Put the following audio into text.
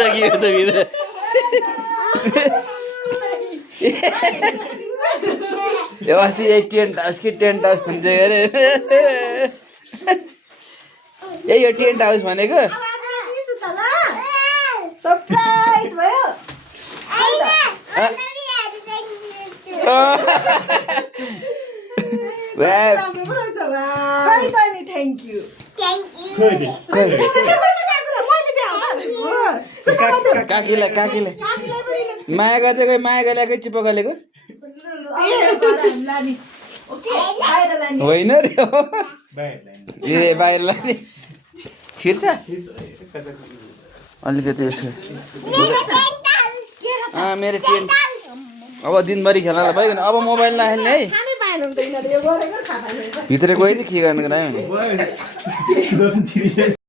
आइसक्यो त भित्र यो अस्ति टेन्ट हाउस कि टेन्ट हाउस भन्छ अरे ए यो टेन्ट हाउस भनेको सरप्राइज भयो थ्याङ्क यू काकीलाई माया गर्दै माया गरेको चिप्प गरेको होइन रे हो ए बाहिर लाने छिर्छ अलिकति यसो मेरो टेन्ट अब दिनभरि खेल्न भइगयो अब मोबाइल नखेल्ने है भित्र गएर के गर्नु